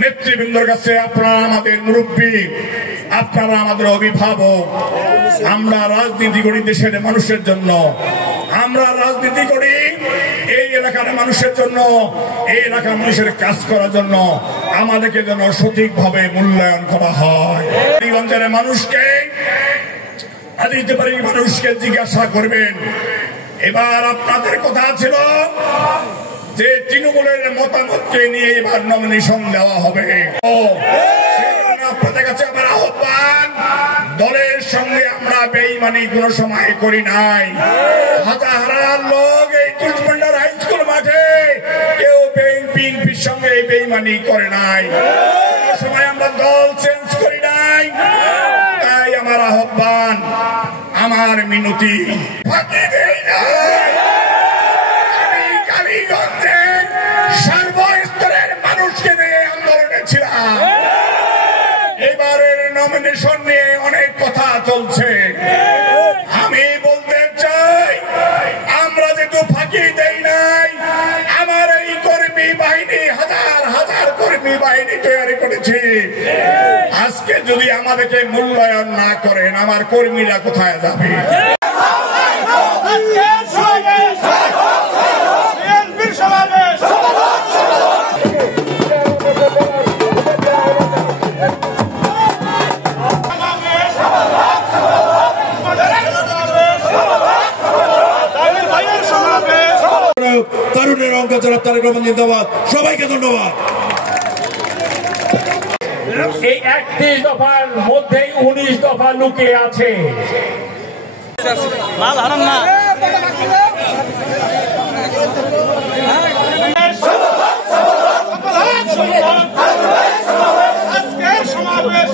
নেতৃবৃন্দর কাছে, আপনারা আমাদের মুরব্বী, আপনারা আমাদের অভিভাবক। আমরা রাজনীতি করি দেশের মানুষের জন্য, আমরা রাজনীতি করি এই এলাকার মানুষের জন্য, এই এলাকার মানুষের কাজ করার জন্য। আমাদেরকে যেন সঠিকভাবে মূল্যায়ন করা হয়। হবিগঞ্জের মানুষকে, আদিত্যবাড়ির মানুষকে জিজ্ঞাসা করবেন। এবার আপনাদের কথা ছিল যে তৃণমূলের মতামতকে নিয়ে এবার নমিনেশন দেওয়া হবে। আপনাদের কাছে আমার আহ্বান, দলের সঙ্গে আমরা বেইমানি কোনো সময় করি নাই। হাজার লোক এই তুলসিপান্ডার হাই স্কুল মাঠে কেউ বিএনপির সঙ্গে বেইমানি করে নাই, কোনো সময় আমরা দল চেঞ্জ করি নাই। তাই আমার আহ্বান, আমার মিনতি, ফাঁকি দেই নাই। আমি কালীগঞ্জে সর্বস্তরের মানুষকে নিয়ে আন্দোলনে ছিলাম। এবারের নমিনেশন নিয়ে অনেক কথা চলছে। আমি বলতে চাই, আমরা যেহেতু ফাঁকি দেই নাই, আমার এই কর্মী বাহিনী, হাজার হাজার কর্মী বাহিনী তৈরি করেছি। আজকে যদি আমাদেরকে মূল্যায়ন না করেন, আমার কর্মীরা কোথায় যাবে? তরুণের অঙ্ক জনাব তারেক রহমান জিন্দাবাদ। সবাইকে ধন্যবাদ। এই 31 দফার মধ্যেই 19 দফা লুকিয়ে আছে। মাল হারাম না। আজকের সমাবেশ